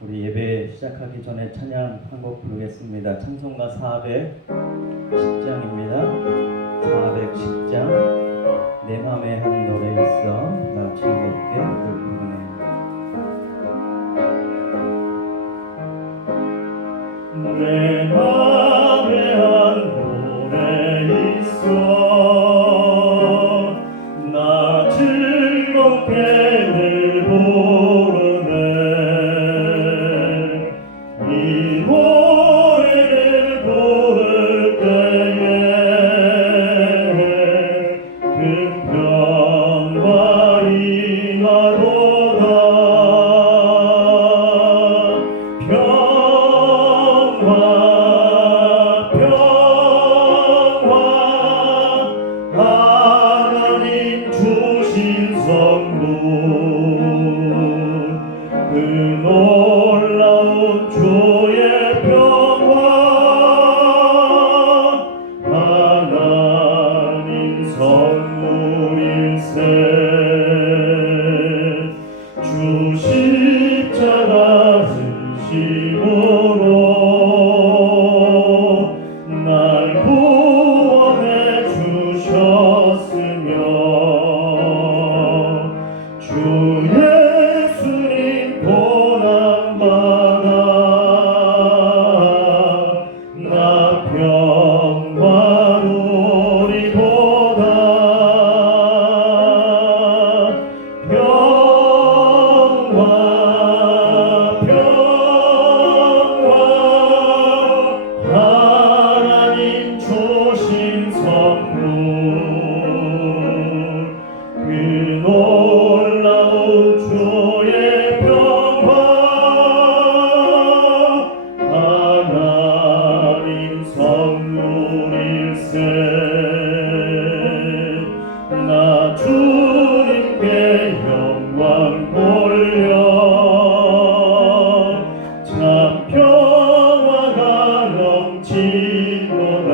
우리 예배 시작하기 전에 찬양 한 곡 부르겠습니다. 찬송가 410장입니다. 410장 내 맘에 한 노래 있어 나 즐겁게 부르네. 내 맘에 한 노래 있어 나 즐겁게 늘 부르네. 이 노래를 부를 때에 그 평화 임하도다. 평화 하나님 주신 선물 그 놀라운 주의 평화 하나님 선물일세. 주 십자가 지심으로 날 구원해 주셨으며 주 예수님 고난받아 나 평화 누리도다. 평화 하나님 주신 선물 그 놀라운 주의 평화 하나님 선물일세. 나 주님께 영광 돌려 참 평화가 넘치도다.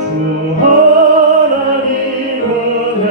주 하나님 은혜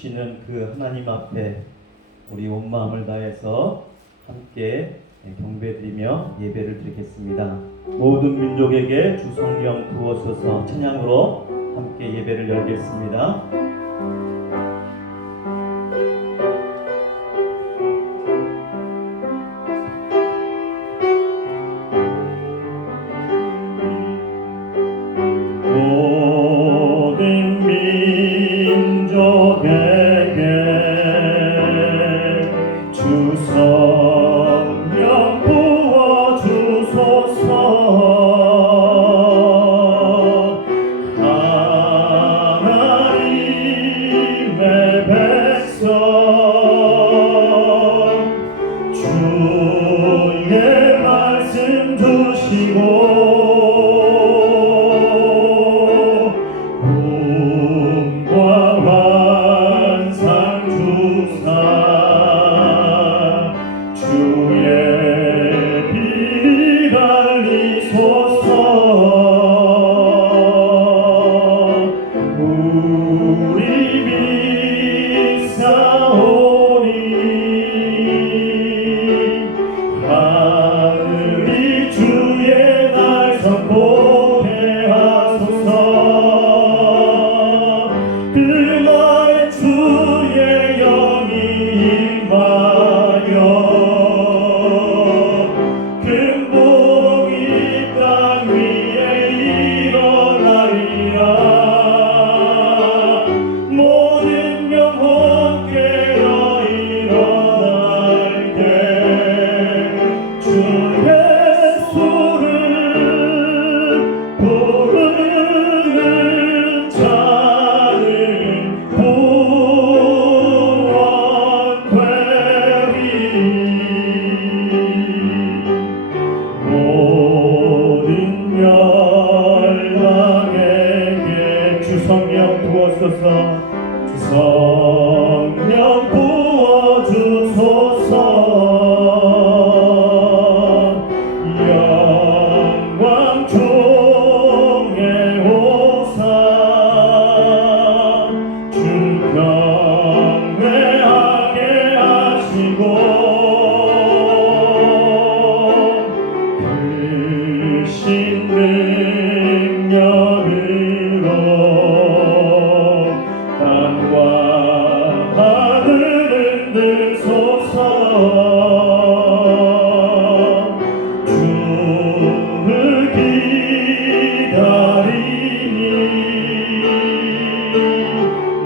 주시는 그 하나님 앞에 우리 온 마음을 다해서 함께 경배드리며 예배를 드리겠습니다. 모든 민족에게 주 성령 부어서서 찬양으로 함께 예배를 열겠습니다. 모든 민족에게 주 성령 부어 주소서. 하나님의 백성 주의 말씀 주시고 성령 부어주소서. 영광 종애오사 주 경외하게 하시고 크신 능력으로 땅과 하늘을 흔들소서. 주를 기다리니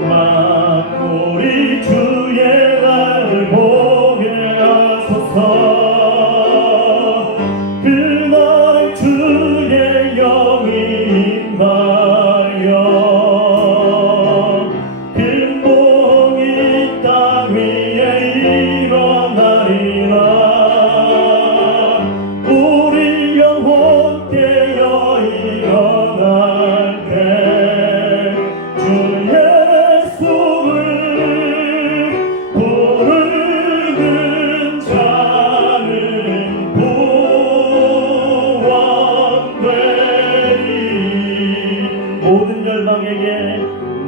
만물이 주의 날을 보게 하소서. 그날 주의 영이 임하여 우리 영혼 깨어 일어날 때 주 예수를 부르는 자는 구원되리.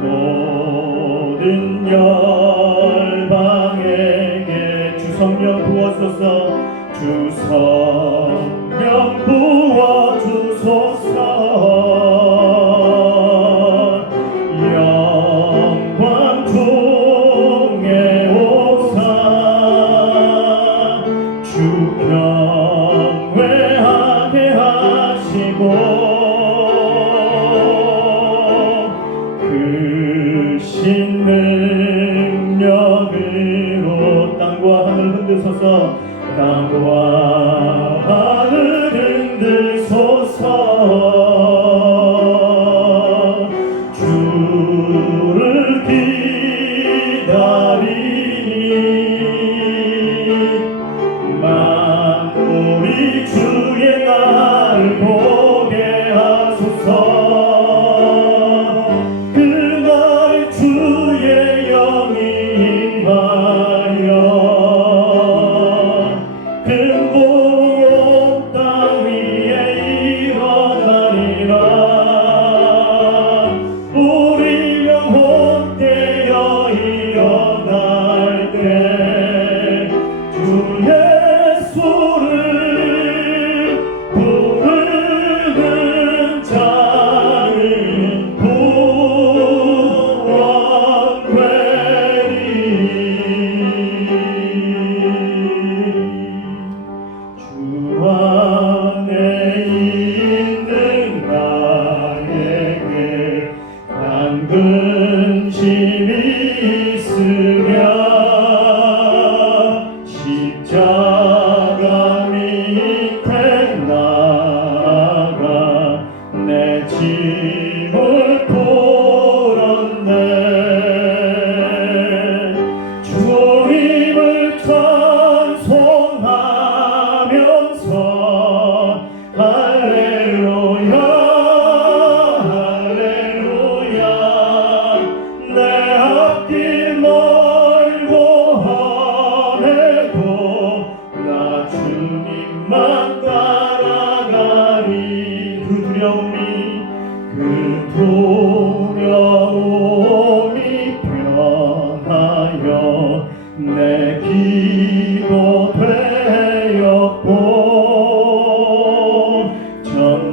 모든 열방에게 주 성령 부어소서. 주 성령 부어주소서. 영광 종애오사 주 경외하게 하시고 크신 능력으로 땅과 하늘 흔들소서. 땅과 하늘 흔들소서. 주를 기다리니 만물이 주의 날을 보게 하소서. 그날 주의 영이 임하여 근본으로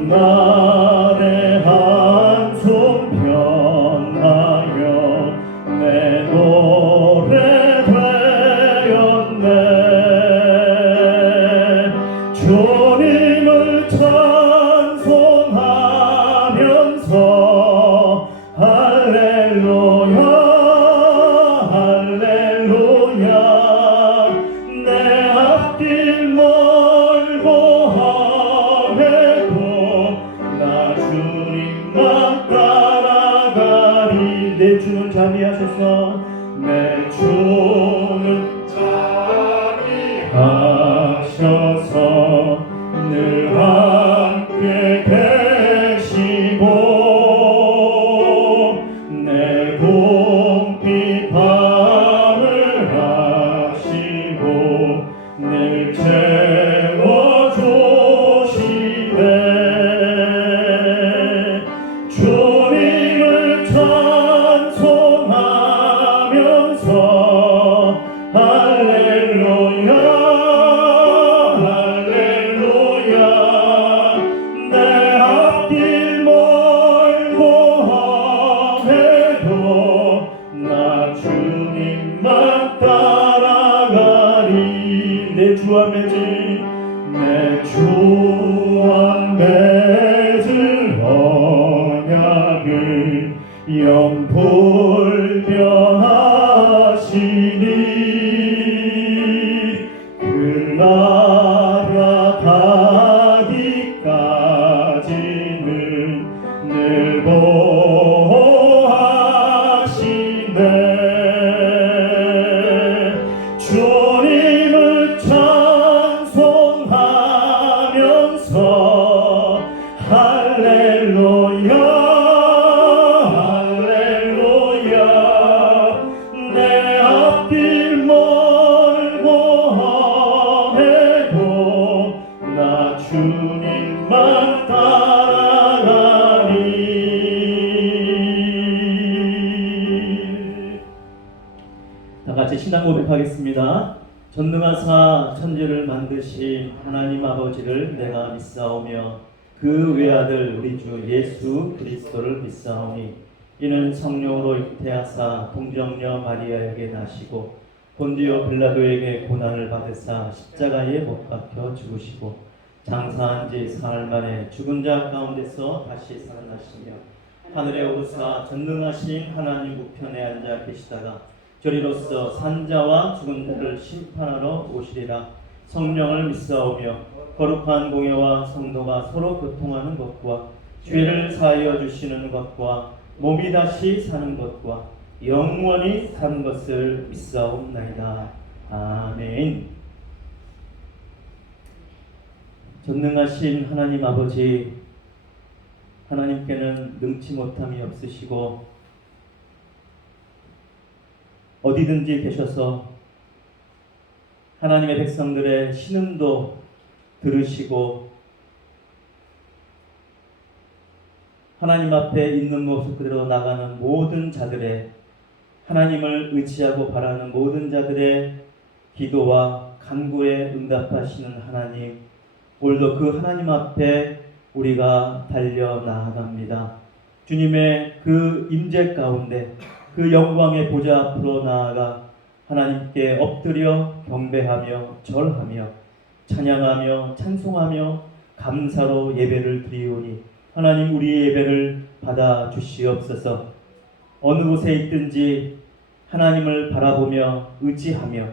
날에 한손 편하여 내 노래 되었네. 주님을 찬송하면서 할렐루야 할렐루야. 내 앞길 멀고 험해도 나 주님만 따라가리. 내 주는 자비하소서. 내 주는 자비하셔서 늘 함께 계시고 내 궁핍 밤을 하시고 늘 채워주시네. 주님을 찬송하면서 할렐루야 할렐루야. 내 앞길 멀고 험해도 나 주님만 따라가리. 내 주와 맺을 내 주와 맺을 언약을 영불변하시니 그 나라 가기까지는 늘 보호하시네. 주님을 찬송하면서 할렐루야 할렐루야. 내 앞길 멀고 험해도 나 주님만 따라가리. 다 같이 신앙 고백하겠습니다. 전능하사 천지를 만드신 하나님 아버지를 내가 믿사오며 그 외아들 우리 주 예수 그리스도를 믿사오니 이는 성령으로 잉태하사 동정녀 마리아에게 나시고 본디오 빌라도에게 고난을 받으사 십자가에 못 박혀 죽으시고 장사한 지 사흘 만에 죽은 자 가운데서 다시 살아나시며 하늘에 오르사 전능하신 하나님 우편에 앉아 계시다가 저리로서 산자와 죽은 자를 심판하러 오시리라. 성령을 믿사오며 거룩한 공예와 성도가 서로 교통하는 것과 죄를 사하여 주시는 것과 몸이 다시 사는 것과 영원히 사는 것을 믿사옵나이다. 아멘. 전능하신 하나님 아버지, 하나님께는 능치 못함이 없으시고 어디든지 계셔서 하나님의 백성들의 신음도 들으시고 하나님 앞에 있는 모습 그대로 나가는 모든 자들의, 하나님을 의지하고 바라는 모든 자들의 기도와 간구에 응답하시는 하나님, 오늘도 그 하나님 앞에 우리가 달려 나아갑니다. 주님의 그 임재 가운데 그 영광의 보좌 앞으로 나아가 하나님께 엎드려 경배하며 절하며 찬양하며 찬송하며 감사로 예배를 드리오니 하나님 우리의 예배를 받아 주시옵소서. 어느 곳에 있든지 하나님을 바라보며 의지하며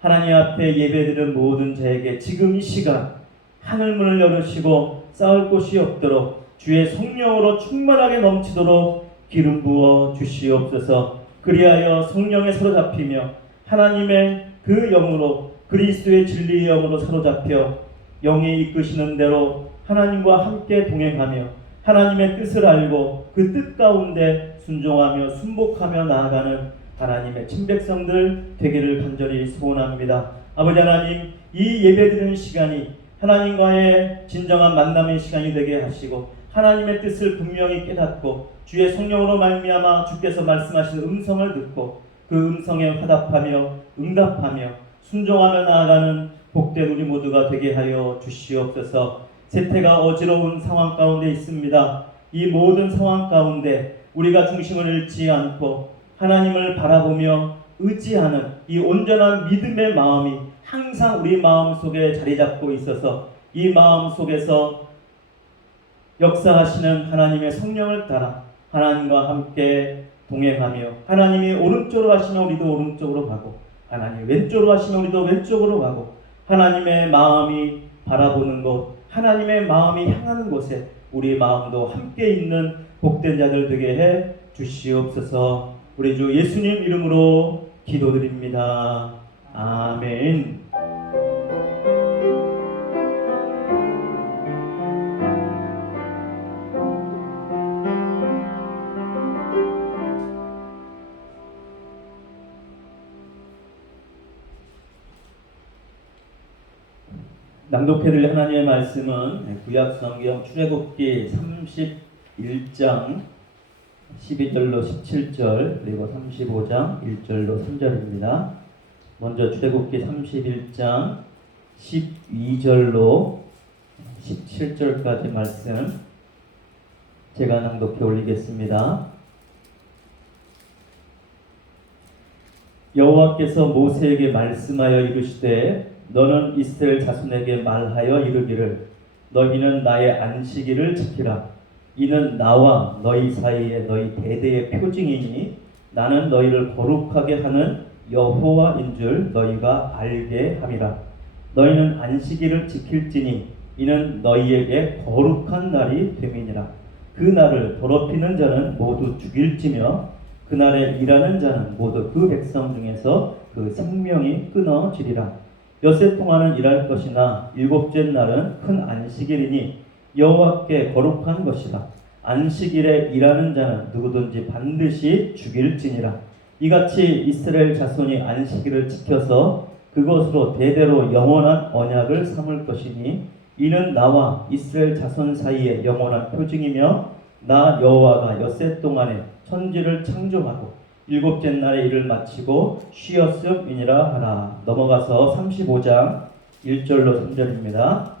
하나님 앞에 예배드리는 모든 자에게 지금 이 시간 하늘문을 열으시고 싸울 곳이 없도록 주의 성령으로 충만하게 넘치도록 기름 부어 주시옵소서. 그리하여 성령에 사로잡히며 하나님의 그 영으로 그리스도의 진리의 영으로 사로잡혀 영이 이끄시는 대로 하나님과 함께 동행하며 하나님의 뜻을 알고 그 뜻 가운데 순종하며 순복하며 나아가는 하나님의 친백성들 되기를 간절히 소원합니다. 아버지 하나님, 이 예배드리는 시간이 하나님과의 진정한 만남의 시간이 되게 하시고 하나님의 뜻을 분명히 깨닫고 주의 성령으로 말미암아 주께서 말씀하시는 음성을 듣고 그 음성에 화답하며 응답하며 순종하며 나아가는 복된 우리 모두가 되게 하여 주시옵소서. 세태가 어지러운 상황 가운데 있습니다. 이 모든 상황 가운데 우리가 중심을 잃지 않고 하나님을 바라보며 의지하는 이 온전한 믿음의 마음이 항상 우리 마음 속에 자리 잡고 있어서 이 마음 속에서 역사하시는 하나님의 성령을 따라 하나님과 함께 동행하며 하나님이 오른쪽으로 하시면 우리도 오른쪽으로 가고 하나님 왼쪽으로 하시면 우리도 왼쪽으로 가고 하나님의 마음이 바라보는 곳 하나님의 마음이 향하는 곳에 우리 마음도 함께 있는 복된 자들 되게 해 주시옵소서. 우리 주 예수님 이름으로 기도드립니다. 아멘. 낭독해드릴 하나님의 말씀은 구약성경 출애굽기 31장 12절로 17절 그리고 35장 1절로 3절입니다. 먼저 출애굽기 31장 12절로 17절까지 말씀 제가 낭독해 올리겠습니다. 여호와께서 모세에게 말씀하여 이르시되 너는 이스라엘 자손에게 말하여 이르기를 너희는 나의 안식일을 지키라. 이는 나와 너희 사이에 너희 대대의 표징이니 나는 너희를 거룩하게 하는 여호와인 줄 너희가 알게 함이라. 너희는 안식일을 지킬지니 이는 너희에게 거룩한 날이 됨이니라. 그 날을 더럽히는 자는 모두 죽일지며 그날에 일하는 자는 모두 그 백성 중에서 그 생명이 끊어지리라. 엿새 동안은 일할 것이나 일곱째 날은 큰 안식일이니 여호와께 거룩한 것이라. 안식일에 일하는 자는 누구든지 반드시 죽일지니라. 이같이 이스라엘 자손이 안식일을 지켜서 그것으로 대대로 영원한 언약을 삼을 것이니 이는 나와 이스라엘 자손 사이에 영원한 표징이며 나 여호와가 엿새 동안에 천지를 창조하고 일곱째 날에 일을 마치고 쉬었음이니라 하라. 넘어가서 35장 1절로 3절입니다.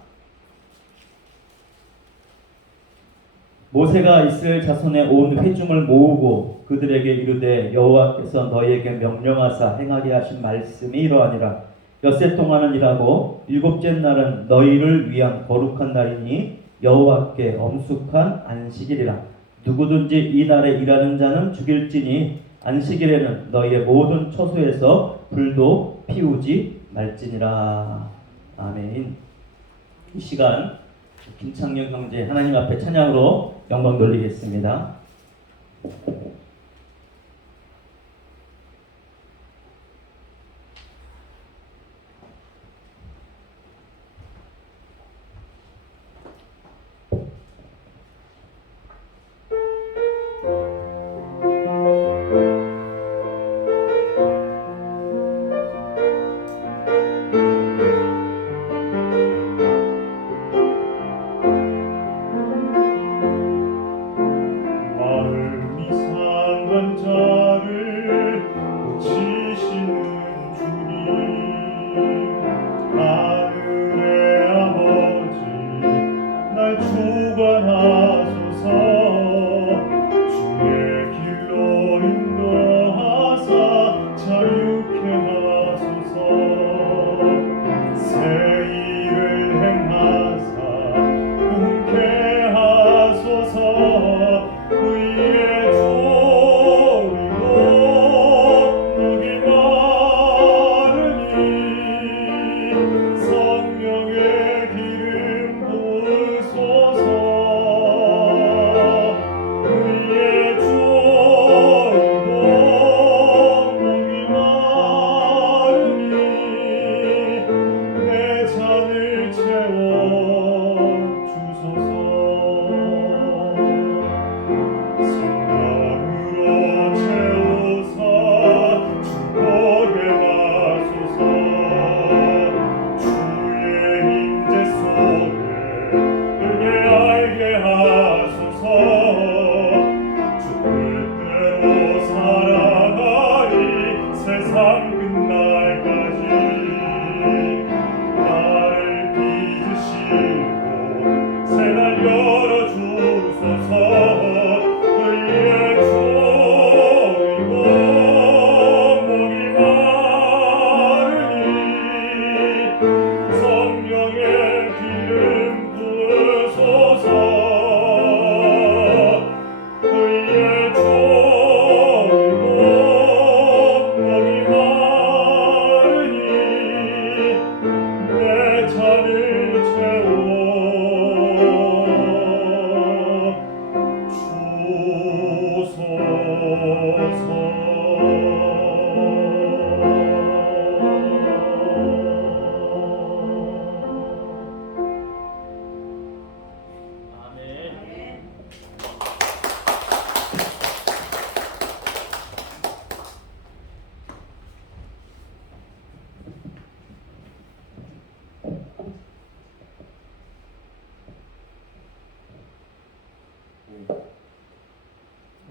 모세가 이스라엘 자손의 온 회중을 모으고 그들에게 이르되 여호와께서 너희에게 명령하사 행하게 하신 말씀이 이러하니라. 엿새 동안은 일하고 일곱째 날은 너희를 위한 거룩한 날이니 여호와께 엄숙한 안식일이라. 누구든지 이 날에 일하는 자는 죽일지니 안식일에는 너희의 모든 처소에서 불도 피우지 말지니라. 아멘. 이 시간 김창년 형제 하나님 앞에 찬양으로 영광 돌리겠습니다. 마음이 사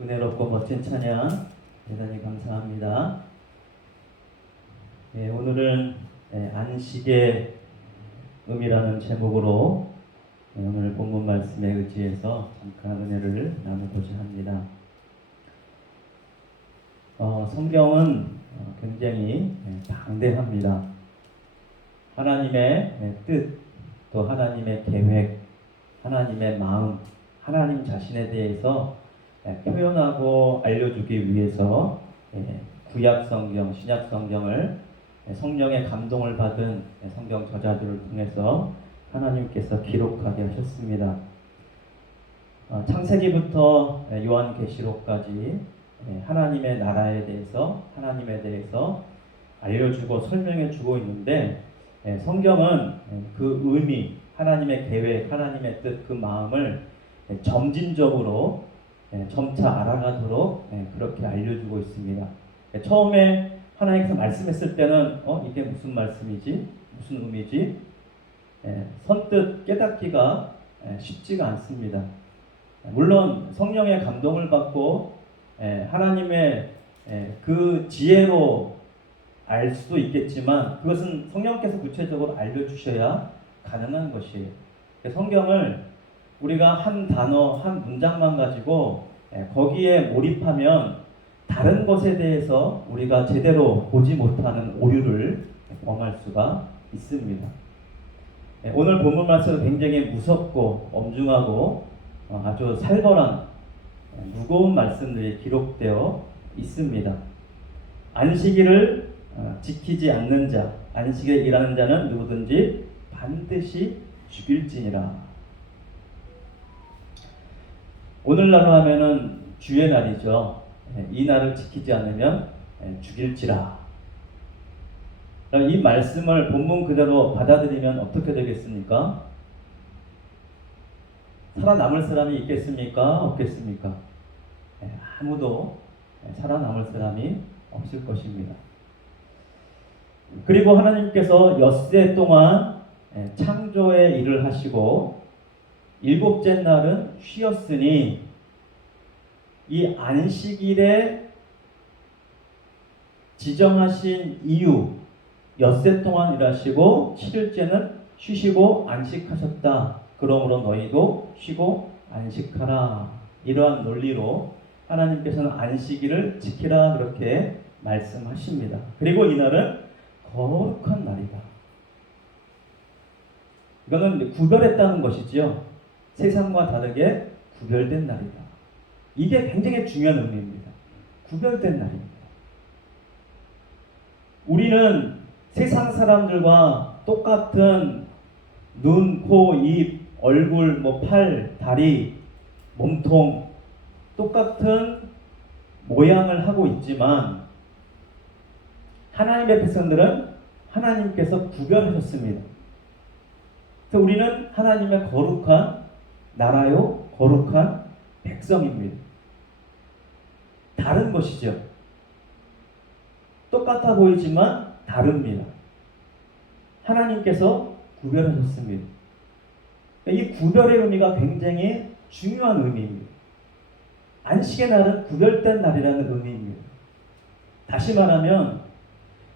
은혜롭고 멋진 찬양 대단히 감사합니다. 오늘은 안식의 의미라는 제목으로 오늘 본문 말씀에 의지해서 잠깐 은혜를 나누고자 합니다. 성경은 굉장히 방대합니다. 하나님의 뜻, 또 하나님의 계획, 하나님의 마음, 하나님 자신에 대해서 표현하고 알려주기 위해서 구약 성경, 신약 성경을 성령의 감동을 받은 성경 저자들을 통해서 하나님께서 기록하게 하셨습니다. 창세기부터 요한계시록까지 하나님의 나라에 대해서, 하나님에 대해서 알려주고 설명해주고 있는데, 성경은 그 의미, 하나님의 계획, 하나님의 뜻, 그 마음을 점진적으로 점차 알아가도록 그렇게 알려주고 있습니다. 처음에 하나님께서 말씀했을 때는 이게 무슨 말씀이지? 무슨 의미지? 선뜻 깨닫기가 쉽지가 않습니다. 물론 성령의 감동을 받고 하나님의 그 지혜로 알 수도 있겠지만 그것은 성령께서 구체적으로 알려주셔야 가능한 것이에요. 성경을 우리가 한 단어, 한 문장만 가지고 거기에 몰입하면 다른 것에 대해서 우리가 제대로 보지 못하는 오류를 범할 수가 있습니다. 오늘 본문 말씀은 굉장히 무섭고 엄중하고 아주 살벌한 무거운 말씀들이 기록되어 있습니다. 안식일을 지키지 않는 자, 안식에 일하는 자는 누구든지 반드시 죽일지니라. 오늘날로 하면은 주의 날이죠. 이 날을 지키지 않으면 죽일지라. 이 말씀을 본문 그대로 받아들이면 어떻게 되겠습니까? 살아남을 사람이 있겠습니까? 없겠습니까? 아무도 살아남을 사람이 없을 것입니다. 그리고 하나님께서 엿새 동안 창조의 일을 하시고 일곱째 날은 쉬었으니 이 안식일에 지정하신 이유, 엿새 동안 일하시고 7일째는 쉬시고 안식하셨다. 그러므로 너희도 쉬고 안식하라. 이러한 논리로 하나님께서는 안식일을 지키라 그렇게 말씀하십니다. 그리고 이날은 거룩한 날이다. 이거는 구별했다는 것이지요. 세상과 다르게 구별된 날이다. 이게 굉장히 중요한 의미입니다. 구별된 날입니다. 우리는 세상 사람들과 똑같은 눈, 코, 입, 얼굴, 팔, 다리, 몸통 똑같은 모양을 하고 있지만 하나님의 백성들은 하나님께서 구별하셨습니다. 그래서 우리는 하나님의 거룩한 나라요, 거룩한 백성입니다. 다른 것이죠. 똑같아 보이지만 다릅니다. 하나님께서 구별하셨습니다. 이 구별의 의미가 굉장히 중요한 의미입니다. 안식의 날은 구별된 날이라는 의미입니다. 다시 말하면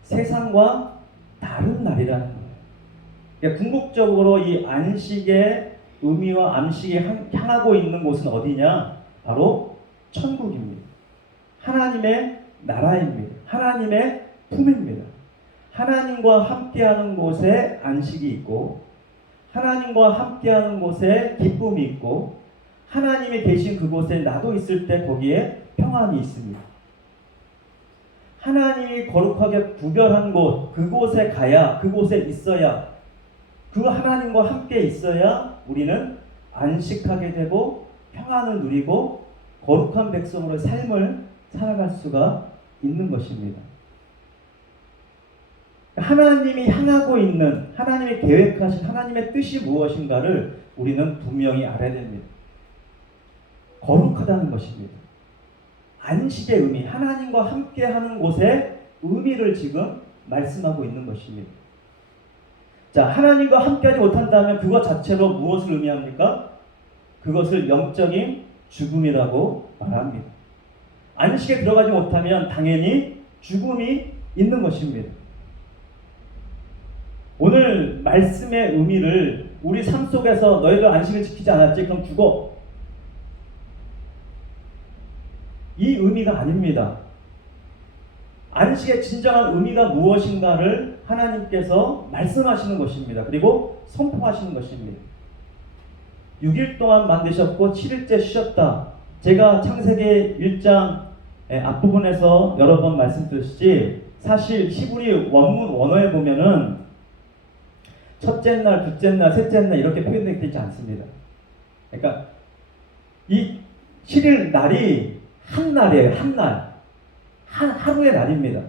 세상과 다른 날이라는 거예요. 그러니까 궁극적으로 이 안식의 의미와 안식이 향하고 있는 곳은 어디냐? 바로 천국입니다. 하나님의 나라입니다. 하나님의 품입니다. 하나님과 함께하는 곳에 안식이 있고 하나님과 함께하는 곳에 기쁨이 있고 하나님이 계신 그곳에 나도 있을 때 거기에 평안이 있습니다. 하나님이 거룩하게 구별한 곳, 그곳에 가야, 그곳에 있어야, 그 하나님과 함께 있어야 우리는 안식하게 되고 평안을 누리고 거룩한 백성으로의 삶을 살아갈 수가 있는 것입니다. 하나님이 향하고 있는, 하나님이 계획하신 하나님의 뜻이 무엇인가를 우리는 분명히 알아야 됩니다. 거룩하다는 것입니다. 안식의 의미, 하나님과 함께하는 곳의 의미를 지금 말씀하고 있는 것입니다. 자, 하나님과 함께하지 못한다면 그것 자체로 무엇을 의미합니까? 그것을 영적인 죽음이라고 말합니다. 안식에 들어가지 못하면 당연히 죽음이 있는 것입니다. 오늘 말씀의 의미를 우리 삶 속에서 너희들 안식을 지키지 않았지? 그럼 죽어. 이 의미가 아닙니다. 안식의 진정한 의미가 무엇인가를 하나님께서 말씀하시는 것입니다. 그리고 선포하시는 것입니다. 6일 동안 만드셨고 7일째 쉬셨다. 제가 창세기 1장 앞부분에서 여러 번 말씀드렸지, 사실 히브리 원문 원어에 보면은 첫째 날, 둘째 날, 셋째 날 이렇게 표현되어 있지 않습니다. 그러니까 이 7일 날이 한 날이에요. 한 날. 하루의 날입니다.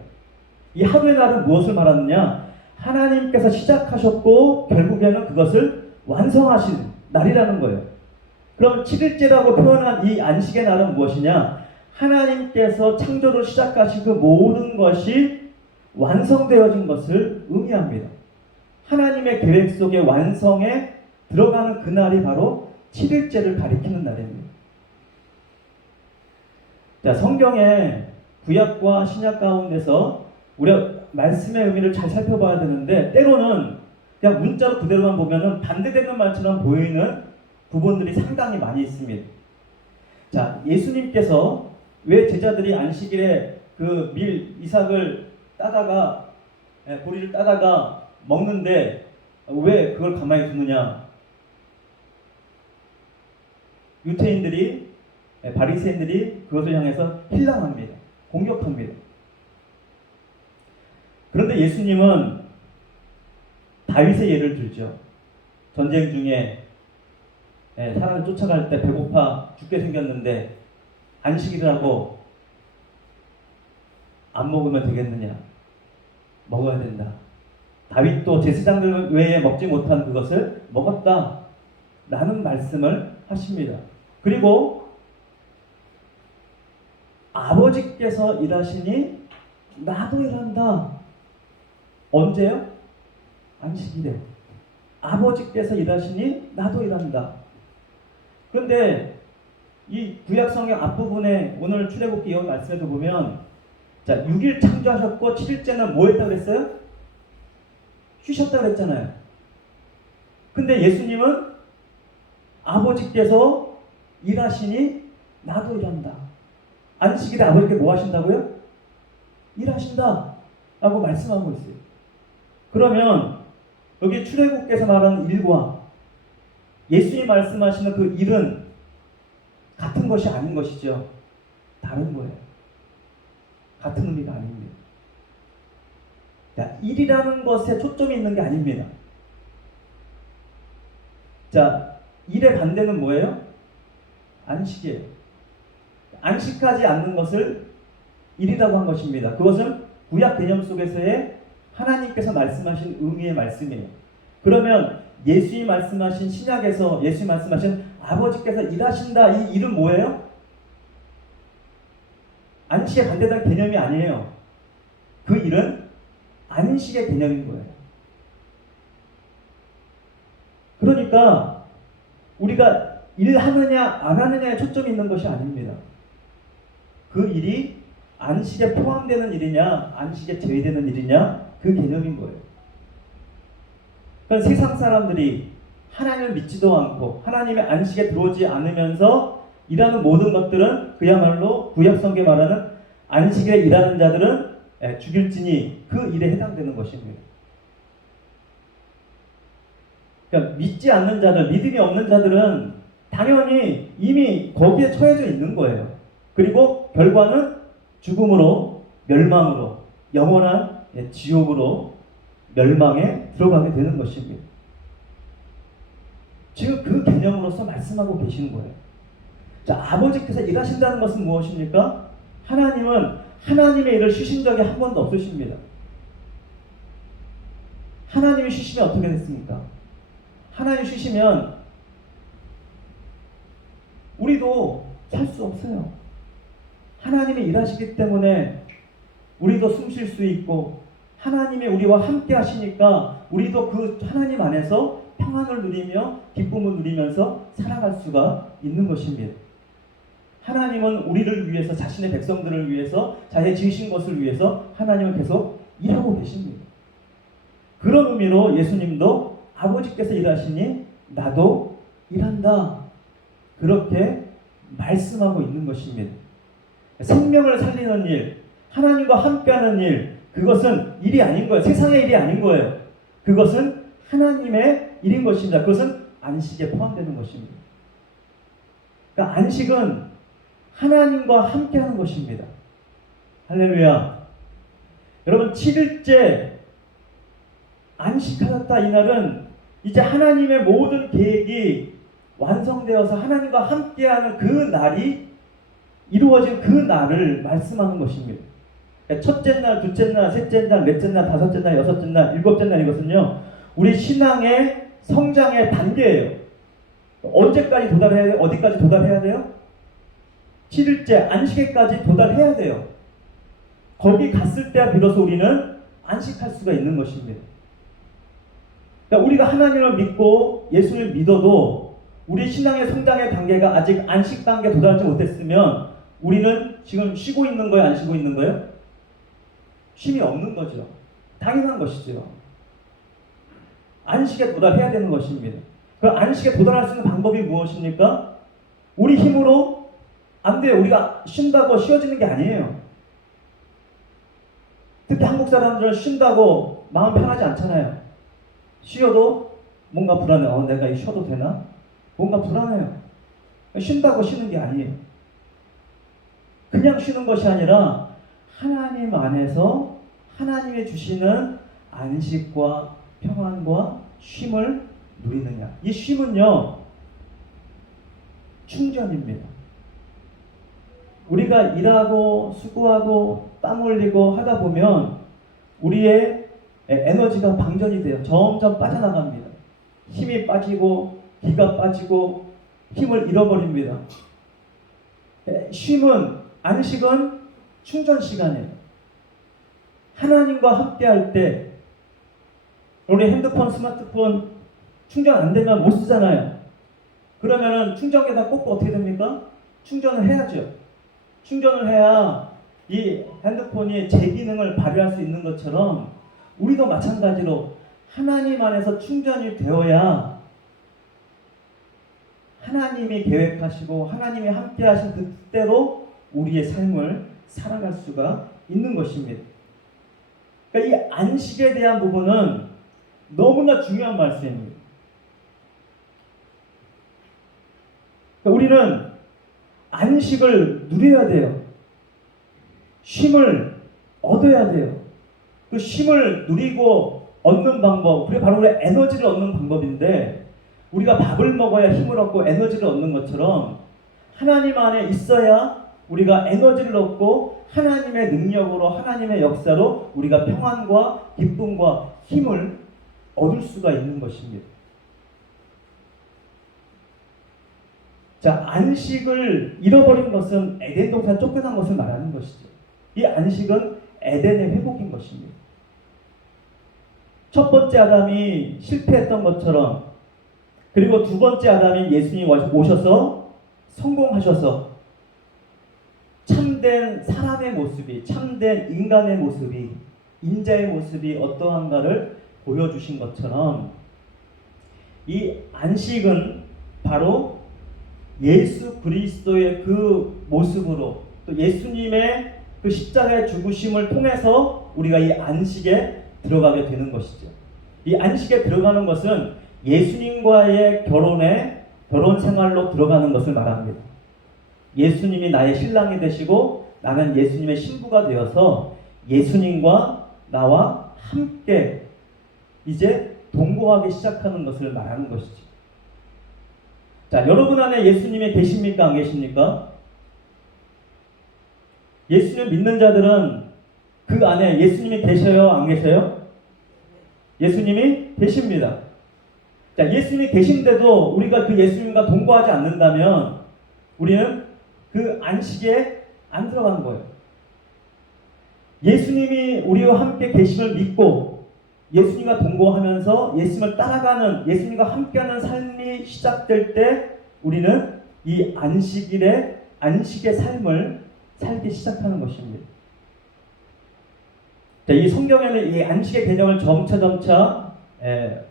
이 하루의 날은 무엇을 말하느냐? 하나님께서 시작하셨고 결국에는 그것을 완성하신 날이라는 거예요. 그럼 7일째라고 표현한 이 안식의 날은 무엇이냐? 하나님께서 창조를 시작하신 그 모든 것이 완성되어진 것을 의미합니다. 하나님의 계획 속의 완성에 들어가는 그날이 바로 7일째를 가리키는 날입니다. 자, 성경에 구약과 신약 가운데서 우리가 말씀의 의미를 잘 살펴봐야 되는데, 때로는 그냥 문자로 그대로만 보면은 반대되는 말처럼 보이는 부분들이 상당히 많이 있습니다. 자, 예수님께서 왜 제자들이 안식일에 그 밀 이삭을 따다가 보리를 따다가 먹는데 왜 그걸 가만히 두느냐? 유태인들이, 바리새인들이 그것을 향해서 힐난합니다. 공격합니다. 그런데 예수님은 다윗의 예를 들죠. 전쟁 중에 사람을 쫓아갈 때 배고파 죽게 생겼는데 안식이라고 안 먹으면 되겠느냐? 먹어야 된다. 다윗도 제사장들 외에 먹지 못한 그것을 먹었다 라는 말씀을 하십니다. 그리고 아버지께서 일하시니 나도 일한다. 언제요? 안식일에. 아버지께서 일하시니 나도 일한다. 그런데 이 구약성경 앞부분에 오늘 출애굽기 이후 말씀에도 보면, 자, 6일 창조하셨고 7일째는 뭐 했다고 그랬어요? 쉬셨다고 그랬잖아요. 근데 예수님은 아버지께서 일하시니 나도 일한다. 안식일에 아버지께 뭐 하신다고요? 일하신다 라고 말씀하고 있어요. 그러면 여기 출애굽께서 말하는 일과 예수님이 말씀하시는 그 일은 같은 것이 아닌 것이죠. 다른 거예요. 같은 의미가 아닙니다. 자, 일이라는 것에 초점이 있는 게 아닙니다. 자, 일의 반대는 뭐예요? 안식이에요. 안식하지 않는 것을 일이라고 한 것입니다. 그것은 구약 개념 속에서의 하나님께서 말씀하신 의미의 말씀이에요. 그러면 예수님이 말씀하신 신약에서 예수님이 말씀하신 아버지께서 일하신다, 이 일은 뭐예요? 안식에 반대되는 개념이 아니에요. 그 일은 안식의 개념인 거예요. 그러니까 우리가 일하느냐 안 하느냐에 초점이 있는 것이 아닙니다. 그 일이 안식에 포함되는 일이냐 안식에 제외되는 일이냐, 그 개념인 거예요. 그러니까 세상 사람들이 하나님을 믿지도 않고 하나님의 안식에 들어오지 않으면서 일하는 모든 것들은 그야말로 구약성경에 말하는 안식일에 일하는 자들은 죽일지니 그 일에 해당되는 것입니다. 그러니까 믿지 않는 자들, 믿음이 없는 자들은 당연히 이미 거기에 처해져 있는 거예요. 그리고 결과는 죽음으로, 멸망으로, 영원한 지옥으로 멸망에 들어가게 되는 것입니다. 지금 그 개념으로서 말씀하고 계시는 거예요. 자, 아버지께서 일하신다는 것은 무엇입니까? 하나님은 하나님의 일을 쉬신 적이 한 번도 없으십니다. 하나님이 쉬시면 어떻게 됐습니까? 하나님 쉬시면 우리도 살 수 없어요. 하나님이 일하시기 때문에 우리도 숨 쉴 수 있고, 하나님이 우리와 함께 하시니까 우리도 그 하나님 안에서 평안을 누리며 기쁨을 누리면서 살아갈 수가 있는 것입니다. 하나님은 우리를 위해서, 자신의 백성들을 위해서, 자신의 지으신 것을 위해서 하나님은 계속 일하고 계십니다. 그런 의미로 예수님도 아버지께서 일하시니 나도 일한다, 그렇게 말씀하고 있는 것입니다. 생명을 살리는 일, 하나님과 함께하는 일, 그것은 일이 아닌 거예요. 세상의 일이 아닌 거예요. 그것은 하나님의 일인 것입니다. 그것은 안식에 포함되는 것입니다. 그러니까 안식은 하나님과 함께하는 것입니다. 할렐루야. 여러분, 7일째 안식하셨다, 이날은 이제 하나님의 모든 계획이 완성되어서 하나님과 함께하는 그 날이 이루어진 그 날을 말씀하는 것입니다. 첫째 날, 둘째 날, 셋째 날, 넷째 날, 다섯째 날, 여섯째 날, 일곱째 날, 이것은요 우리 신앙의 성장의 단계예요. 언제까지 도달해야 돼요? 어디까지 도달해야 돼요? 7일째 안식에까지 도달해야 돼요. 거기 갔을 때 비로소 우리는 안식할 수가 있는 것입니다. 그러니까 우리가 하나님을 믿고 예수를 믿어도 우리 신앙의 성장의 단계가 아직 안식 단계에 도달하지 못했으면 우리는 지금 쉬고 있는 거예요? 안 쉬고 있는 거예요? 쉼이 없는 거죠. 당연한 것이죠. 안식에 도달해야 되는 것입니다. 그 안식에 도달할 수 있는 방법이 무엇입니까? 우리 힘으로 안 돼요. 우리가 쉰다고 쉬어지는 게 아니에요. 특히 한국 사람들은 쉰다고 마음 편하지 않잖아요. 쉬어도 뭔가 불안해. 내가 쉬어도 되나? 뭔가 불안해요. 쉰다고 쉬는 게 아니에요. 그냥 쉬는 것이 아니라 하나님 안에서 하나님이 주시는 안식과 평안과 쉼을 누리느냐. 이 쉼은요 충전입니다. 우리가 일하고 수고하고 땀 흘리고 하다 보면 우리의 에너지가 방전이 돼요. 점점 빠져나갑니다. 힘이 빠지고 기가 빠지고 힘을 잃어버립니다. 쉼은, 안식은 충전 시간이에요. 하나님과 함께할 때 우리 핸드폰, 스마트폰 충전 안 되면 못 쓰잖아요. 그러면은 충전기에다 꽂고 어떻게 됩니까? 충전을 해야죠. 충전을 해야 이 핸드폰이 제 기능을 발휘할 수 있는 것처럼 우리도 마찬가지로 하나님 안에서 충전이 되어야 하나님이 계획하시고 하나님이 함께 하신 그 뜻대로 우리의 삶을 살아갈 수가 있는 것입니다. 그러니까 이 안식에 대한 부분은 너무나 중요한 말씀입니다. 그러니까 우리는 안식을 누려야 돼요. 쉼을 얻어야 돼요. 그 쉼을 누리고 얻는 방법, 그게 바로 우리의 에너지를 얻는 방법인데, 우리가 밥을 먹어야 힘을 얻고 에너지를 얻는 것처럼 하나님 안에 있어야 우리가 에너지를 얻고 하나님의 능력으로, 하나님의 역사로 우리가 평안과 기쁨과 힘을 얻을 수가 있는 것입니다. 자, 안식을 잃어버린 것은 에덴 동산 쫓겨난 것을 말하는 것이죠. 이 안식은 에덴의 회복인 것입니다. 첫 번째 아담이 실패했던 것처럼, 그리고 두 번째 아담인 예수님이 오셔서 성공하셔서 참된 사람의 모습이, 참된 인간의 모습이, 인자의 모습이 어떠한가를 보여주신 것처럼 이 안식은 바로 예수 그리스도의 그 모습으로, 또 예수님의 그 십자가의 죽으심을 통해서 우리가 이 안식에 들어가게 되는 것이죠. 이 안식에 들어가는 것은 예수님과의 결혼 생활로 들어가는 것을 말합니다. 예수님이 나의 신랑이 되시고 나는 예수님의 신부가 되어서 예수님과 나와 함께 이제 동거하기 시작하는 것을 말하는 것이죠. 자, 여러분 안에 예수님이 계십니까? 안 계십니까? 예수님 믿는 자들은 그 안에 예수님이 계셔요? 안 계셔요? 예수님이 계십니다. 자, 예수님이 계신데도 우리가 그 예수님과 동거하지 않는다면 우리는 그 안식에 안 들어가는 거예요. 예수님이 우리와 함께 계심을 믿고 예수님과 동거하면서 예수님을 따라가는, 예수님과 함께하는 삶이 시작될 때 우리는 이 안식일에 안식의 삶을 살기 시작하는 것입니다. 자, 이 성경에는 이 안식의 개념을 점차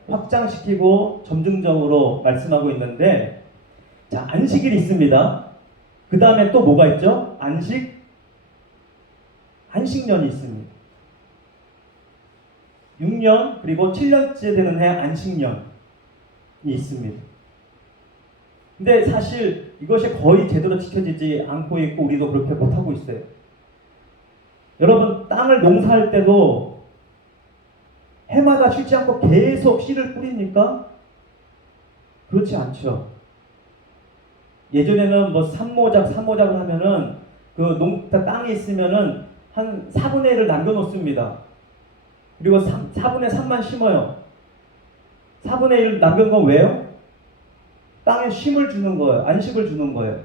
확장시키고 점증적으로 말씀하고 있는데, 자, 안식일이 있습니다. 그 다음에 또 뭐가 있죠? 안식년이 있습니다. 6년 그리고 7년째 되는 해 안식년이 있습니다. 근데 사실 이것이 거의 제대로 지켜지지 않고 있고 우리도 그렇게 못하고 있어요. 여러분, 땅을 농사할 때도 해마다 쉬지 않고 계속 씨를 뿌립니까? 그렇지 않죠. 예전에는 뭐 삼모작을 하면은 그 땅이 있으면은 한 4분의 1을 남겨놓습니다. 그리고 4분의 3만 심어요. 4분의 1을 남겨놓은 건 왜요? 땅에 쉼을 주는 거예요. 안식을 주는 거예요.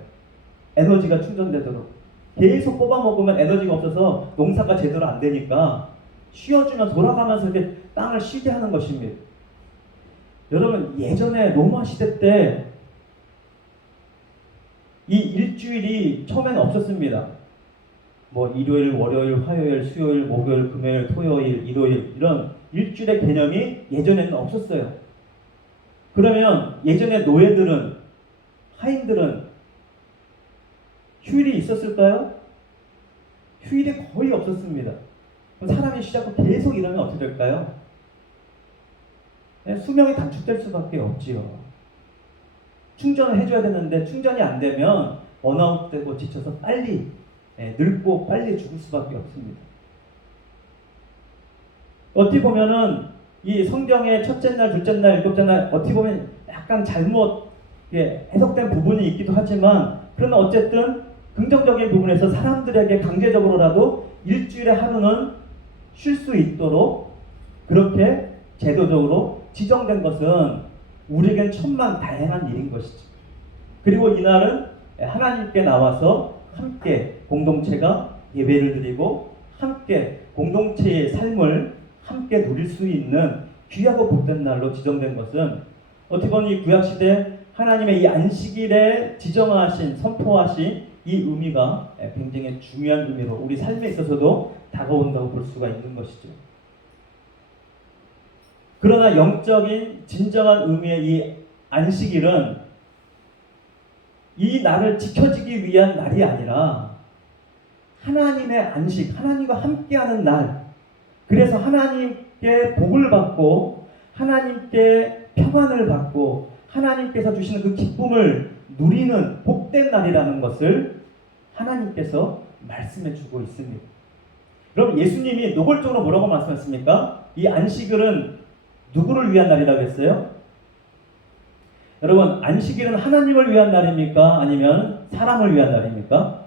에너지가 충전되도록. 계속 뽑아 먹으면 에너지가 없어서 농사가 제대로 안 되니까 쉬어주면 돌아가면서 이렇게 땅을 쉬게 하는 것입니다. 여러분, 예전에 로마 시대 때 이 일주일이 처음에는 없었습니다. 뭐 일요일, 월요일, 화요일, 수요일, 목요일, 금요일, 토요일, 일요일 이런 일주일의 개념이 예전에는 없었어요. 그러면 예전에 노예들은, 하인들은 휴일이 있었을까요? 휴일이 거의 없었습니다. 그럼 사람이 쉬지 않고 계속 일하면 어떻게 될까요? 수명이 단축될 수밖에 없지요. 충전을 해줘야 되는데 충전이 안 되면 번아웃되고 지쳐서 빨리 늙고 빨리 죽을 수밖에 없습니다. 어떻게 보면은 이 성경의 첫째 날, 둘째 날, 일곱째 날 어떻게 보면 약간 잘못 해석된 부분이 있기도 하지만, 그러나 어쨌든 긍정적인 부분에서 사람들에게 강제적으로라도 일주일에 하루는 쉴 수 있도록 그렇게 제도적으로 지정된 것은 우리에겐 천만 다행한 일인 것이죠. 그리고 이날은 하나님께 나와서 함께 공동체가 예배를 드리고 함께 공동체의 삶을 함께 누릴 수 있는 귀하고 복된 날로 지정된 것은 어떻게 보면 이 구약시대 하나님의 이 안식일에 지정하신, 선포하신 이 의미가 굉장히 중요한 의미로 우리 삶에 있어서도 다가온다고 볼 수가 있는 것이죠. 그러나 영적인 진정한 의미의 이 안식일은 이 날을 지켜지기 위한 날이 아니라 하나님의 안식, 하나님과 함께하는 날, 그래서 하나님께 복을 받고 하나님께 평안을 받고 하나님께서 주시는 그 기쁨을 누리는 복된 날이라는 것을 하나님께서 말씀해 주고 있습니다. 그럼 예수님이 노골적으로 뭐라고 말씀하셨습니까? 이 안식일은 누구를 위한 날이라고 했어요? 여러분, 안식일은 하나님을 위한 날입니까? 아니면 사람을 위한 날입니까?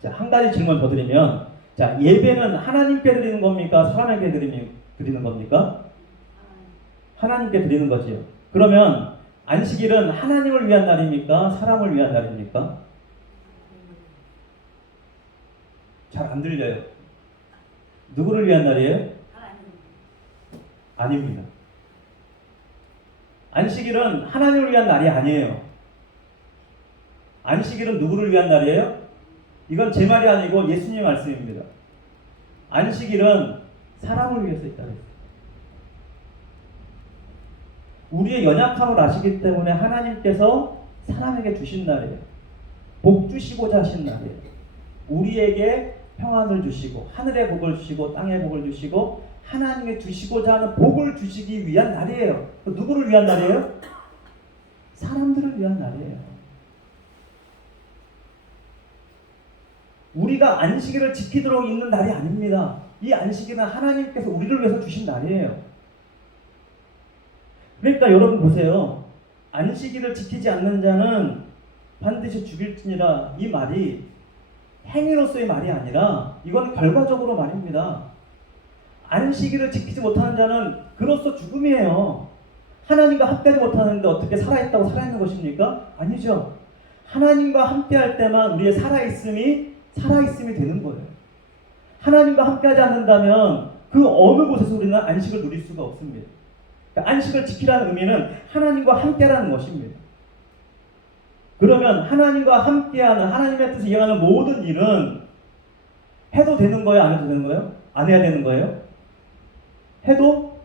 자, 한 가지 질문 더 드리면, 자, 예배는 하나님께 드리는 겁니까? 사람에게 드리는 겁니까? 하나님께 드리는 거지요. 그러면 안식일은 하나님을 위한 날입니까? 사람을 위한 날입니까? 잘 안 들려요. 누구를 위한 날이에요? 아닙니다. 안식일은 하나님을 위한 날이 아니에요. 안식일은 누구를 위한 날이에요? 이건 제 말이 아니고 예수님의 말씀입니다. 안식일은 사람을 위해서 있다고 했어요. 우리의 연약함을 아시기 때문에 하나님께서 사람에게 주신 날이에요. 복 주시고자 하신 날이에요. 우리에게 평안을 주시고 하늘의 복을 주시고 땅의 복을 주시고 하나님이 주시고자 하는 복을 주시기 위한 날이에요. 누구를 위한 날이에요? 사람들을 위한 날이에요. 우리가 안식일을 지키도록 있는 날이 아닙니다. 이 안식일은 하나님께서 우리를 위해서 주신 날이에요. 그러니까 여러분 보세요. 안식일을 지키지 않는 자는 반드시 죽일지니라, 이 말이 행위로서의 말이 아니라 이건 결과적으로 말입니다. 안식일을 지키지 못하는 자는 그로써 죽음이에요. 하나님과 함께하지 못하는데 어떻게 살아있다고 살아있는 것입니까? 아니죠. 하나님과 함께할 때만 우리의 살아있음이 되는 거예요. 하나님과 함께하지 않는다면 그 어느 곳에서 우리는 안식을 누릴 수가 없습니다. 그러니까 안식을 지키라는 의미는 하나님과 함께라는 것입니다. 그러면 하나님과 함께하는 하나님의 뜻을 이행하는 모든 일은 해도 되는 거예요? 안 해도 되는 거예요? 안 해야 되는 거예요? 해도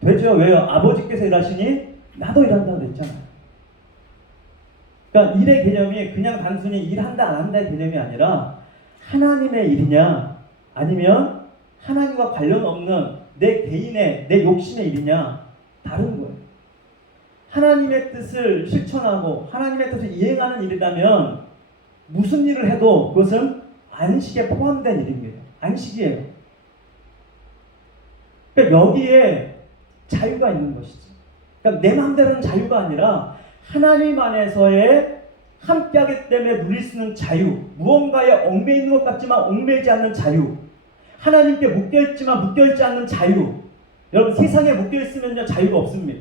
되죠. 왜요? 아버지께서 일하시니 나도 일한다고 했잖아요. 그러니까 일의 개념이 그냥 단순히 일한다 안 한다의 개념이 아니라 하나님의 일이냐 아니면 하나님과 관련 없는 내 개인의 내 욕심의 일이냐 다른 거예요. 하나님의 뜻을 실천하고 하나님의 뜻을 이행하는 일이라면 무슨 일을 해도 그것은 안식에 포함된 일입니다. 안식이에요. 그러니까 여기에 자유가 있는 것이지. 그러니까 내 마음대로는 자유가 아니라 하나님 안에서의 함께하기 때문에 누릴 수 있는 자유, 무언가에 얽매이는 것 같지만 얽매이지 않는 자유, 하나님께 묶여있지만 묶여있지 않는 자유. 여러분 세상에 묶여있으면요 자유가 없습니다.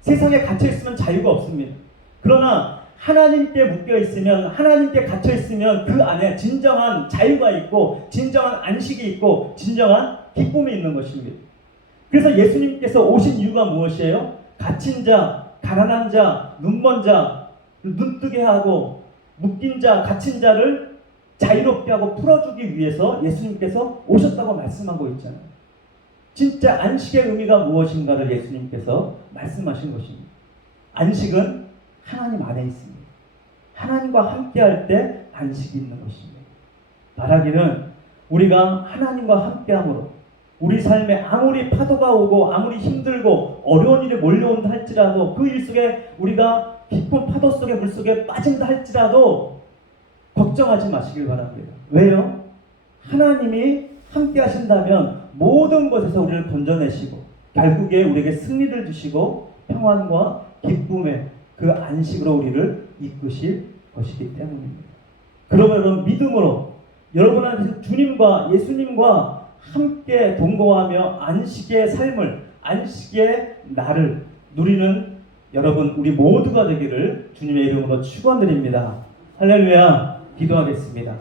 세상에 갇혀있으면 자유가 없습니다. 그러나 하나님께 묶여있으면 하나님께 갇혀있으면 그 안에 진정한 자유가 있고 진정한 안식이 있고 진정한 기쁨이 있는 것입니다. 그래서 예수님께서 오신 이유가 무엇이에요? 갇힌 자, 가난한 자, 눈먼 자, 눈뜨게 하고 묶인 자, 갇힌 자를 자유롭게 하고 풀어주기 위해서 예수님께서 오셨다고 말씀하고 있잖아요. 진짜 안식의 의미가 무엇인가를 예수님께서 말씀하신 것입니다. 안식은 하나님 안에 있습니다. 하나님과 함께할 때 안식이 있는 것입니다. 말하기는 우리가 하나님과 함께함으로 우리 삶에 아무리 파도가 오고 아무리 힘들고 어려운 일이 몰려온다 할지라도 그 일 속에 우리가 깊은 파도 속에 물속에 빠진다 할지라도 걱정하지 마시길 바랍니다. 왜요? 하나님이 함께 하신다면 모든 것에서 우리를 건져내시고 결국에 우리에게 승리를 주시고 평안과 기쁨의 그 안식으로 우리를 이끄실 것이기 때문입니다. 그러면 여러분 믿음으로 여러분한테 주님과 예수님과 함께 동거하며 안식의 삶을 안식의 날을 누리는 여러분 우리 모두가 되기를 주님의 이름으로 축원드립니다. 할렐루야. 기도하겠습니다.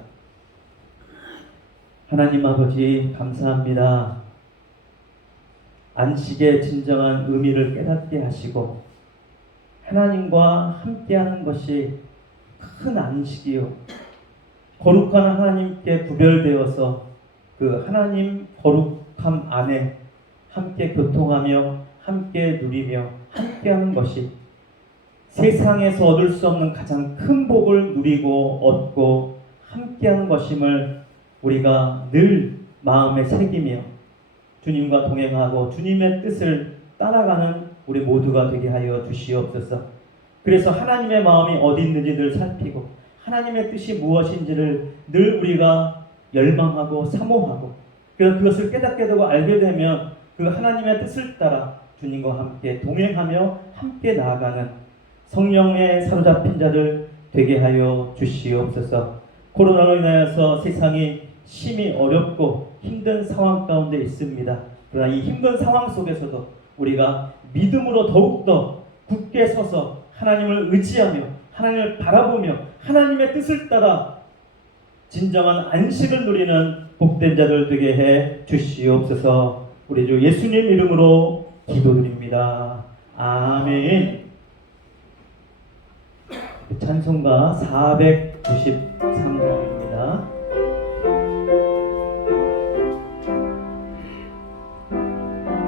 하나님 아버지 감사합니다. 안식의 진정한 의미를 깨닫게 하시고 하나님과 함께하는 것이 큰 안식이요 거룩한 하나님께 구별되어서 그 하나님 거룩함 안에 함께 교통하며 함께 누리며 함께하는 것이 세상에서 얻을 수 없는 가장 큰 복을 누리고 얻고 함께하는 것임을 우리가 늘 마음에 새기며 주님과 동행하고 주님의 뜻을 따라가는 우리 모두가 되게 하여 주시옵소서. 그래서 하나님의 마음이 어디 있는지 늘 살피고 하나님의 뜻이 무엇인지를 늘 우리가 열망하고 사모하고 그래서 그것을 깨닫게 되고 알게 되면 그 하나님의 뜻을 따라 주님과 함께 동행하며 함께 나아가는 성령에 사로잡힌 자들 되게 하여 주시옵소서. 코로나로 인하여서 세상이 심히 어렵고 힘든 상황 가운데 있습니다. 그러나 이 힘든 상황 속에서도 우리가 믿음으로 더욱더 굳게 서서 하나님을 의지하며 하나님을 바라보며 하나님의 뜻을 따라 진정한 안식을 누리는 복된 자들 되게 해 주시옵소서. 우리 주 예수님 이름으로 기도드립니다. 아멘. 찬송가 493장입니다.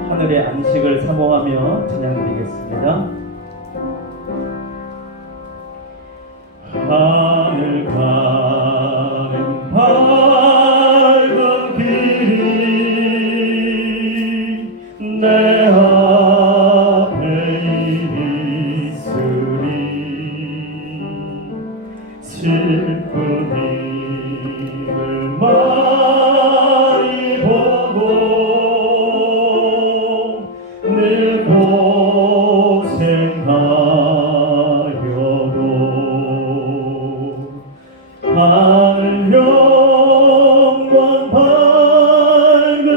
하늘의 안식을 사모하며 찬양드리겠습니다. 하늘 가는 밝은 길이 내 앞에 있으리 슬픈 이를 많이 보고 늘 고생하여도 하늘 영광 밝은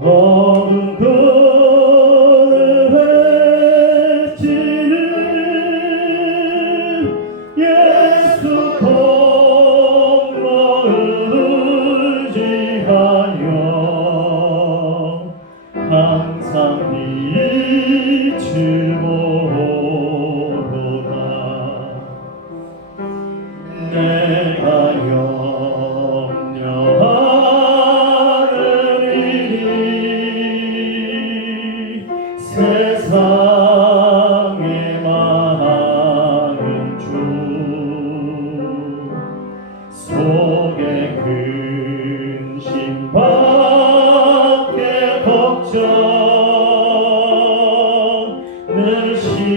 어둠 그늘 헤치는 예수 통로 의지하여 뜻을 모르나 내가 염려하는 일이 세상에 많은 주 속에 근심밖에 걱정 늘 시험하여도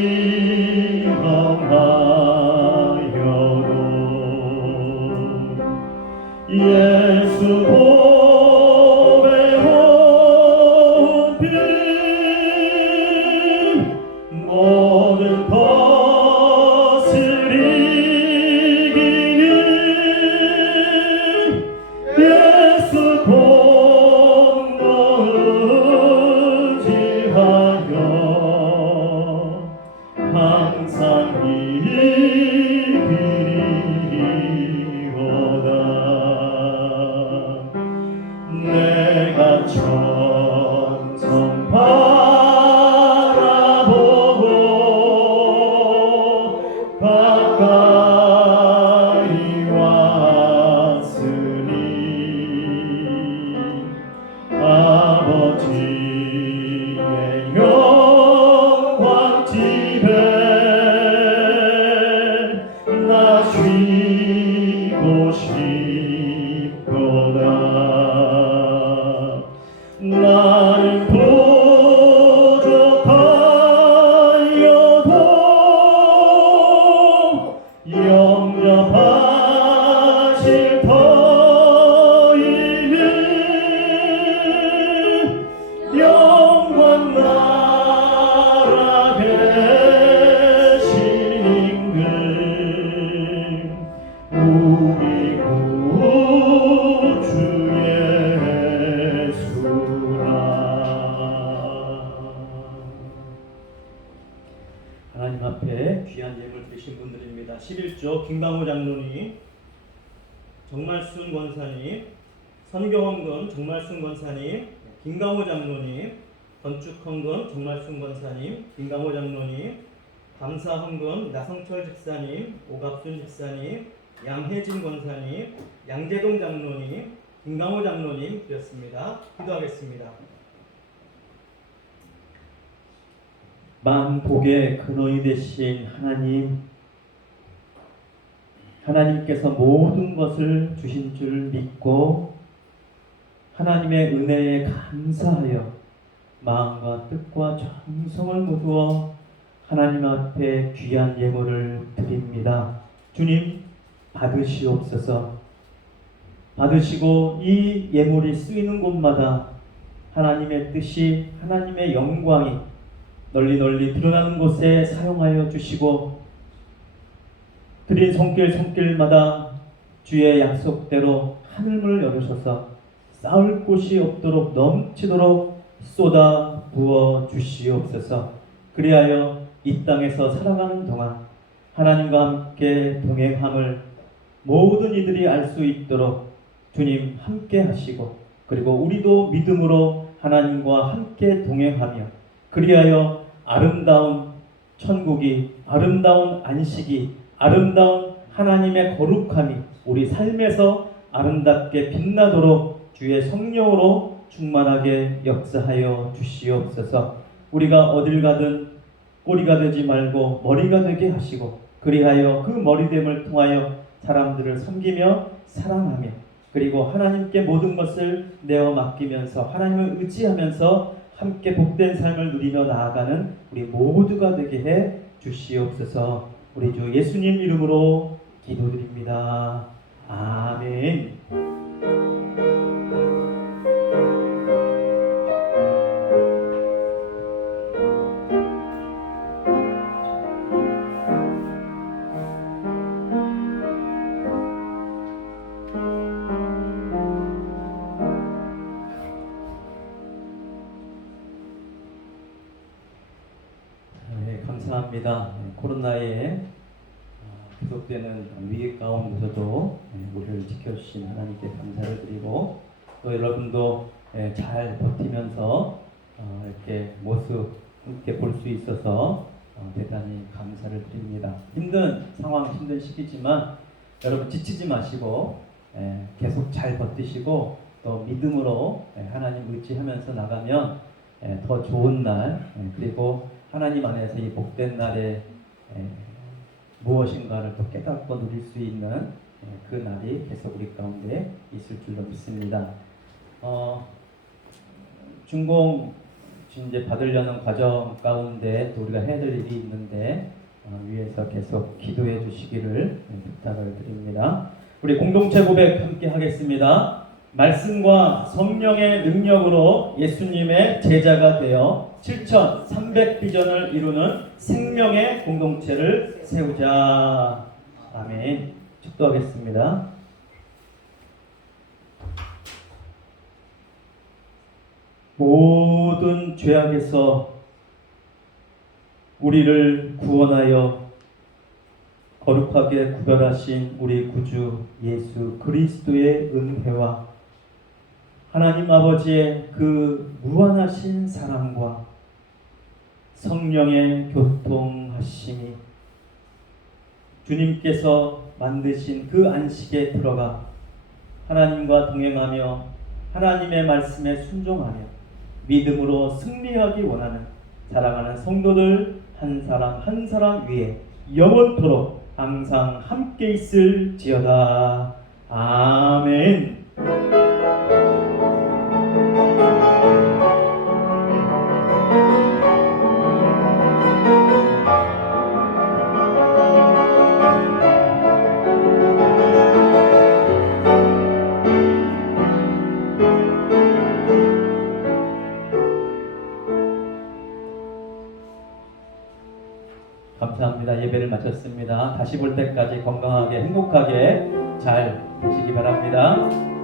예수 보배 온빛 모든 것을 이기는 예수 본거 의지하여 항상 이기리로다 내가 천성 바라보고 가까이 왔으니 아버지의 영광 집에 나 쉬고 싶도다 나는 부족하여도 영접하실 터이는 영원 나라 계신 임금 우리 구주 예수라. 하나님 앞에 귀한 예물 드리신 분들입니다. 11조 김강호 장로님, 정말순 권사님, 선교헌금 정말순 권사님, 김강호 장로님, 건축헌금 정말순 권사님, 김강호 장로님, 감사헌금 나성철 집사님, 오갑순 집사님, 양혜진 권사님, 양재동 장로님, 김강호 장로님 드렸습니다. 기도하겠습니다. 만복의 근원이 되신 하나님, 하나님께서 모든 것을 주신 줄 믿고 하나님의 은혜에 감사하여 마음과 뜻과 정성을 모두어 하나님 앞에 귀한 예물을 드립니다. 주님, 받으시옵소서. 받으시고 이 예물이 쓰이는 곳마다 하나님의 뜻이, 하나님의 영광이 널리 널리 드러나는 곳에 사용하여 주시고, 드린 손길마다 주의 약속대로 하늘문을 열으셔서 쌓을 곳이 없도록 넘치도록 쏟아 부어 주시옵소서. 그리하여 이 땅에서 살아가는 동안 하나님과 함께 동행함을 모든 이들이 알 수 있도록 주님 함께 하시고, 그리고 우리도 믿음으로 하나님과 함께 동행하며 그리하여 아름다운 천국이, 아름다운 안식이, 아름다운 하나님의 거룩함이 우리 삶에서 아름답게 빛나도록 주의 성령으로 충만하게 역사하여 주시옵소서. 우리가 어딜 가든 꼬리가 되지 말고 머리가 되게 하시고, 그리하여 그 머리됨을 통하여 사람들을 섬기며 사랑하며, 그리고 하나님께 모든 것을 내어 맡기면서 하나님을 의지하면서 함께 복된 삶을 누리며 나아가는 우리 모두가 되게 해 주시옵소서. 우리 주 예수님 이름으로 기도드립니다. 아멘. 감사합니다. 코로나에 계속되는 위기 가운데서도 우리를 지켜주신 하나님께 감사를 드리고, 또 여러분도 잘 버티면서 이렇게 모습 함께 볼 수 있어서 대단히 감사를 드립니다. 힘든 상황, 힘든 시기지만 여러분 지치지 마시고 계속 잘 버티시고 또 믿음으로 하나님 의지하면서 나가면 더 좋은 날 그리고 하나님 안에서 이 복된 날에 무엇인가를 또 깨닫고 누릴 수 있는 그 날이 계속 우리 가운데 있을 줄로 믿습니다. 준공 이제 받으려는 과정 가운데 또 우리가 해야 될 일이 있는데 위에서 계속 기도해 주시기를 부탁을 드립니다. 우리 공동체 고백 함께 하겠습니다. 말씀과 성령의 능력으로 예수님의 제자가 되어 7,300 비전을 이루는 생명의 공동체를 세우자. 아멘. 축도하겠습니다. 모든 죄악에서 우리를 구원하여 거룩하게 구별하신 우리 구주 예수 그리스도의 은혜와 하나님 아버지의 그 무한하신 사랑과 성령의 교통하심이 주님께서 만드신 그 안식에 들어가 하나님과 동행하며 하나님의 말씀에 순종하며 믿음으로 승리하기 원하는 사랑하는 성도들 한 사람 한 사람 위에 영원토록 항상 함께 있을지어다. 아멘. 감사합니다. 예배를 마쳤습니다. 다시 볼 때까지 건강하게 행복하게 잘 되시기 바랍니다.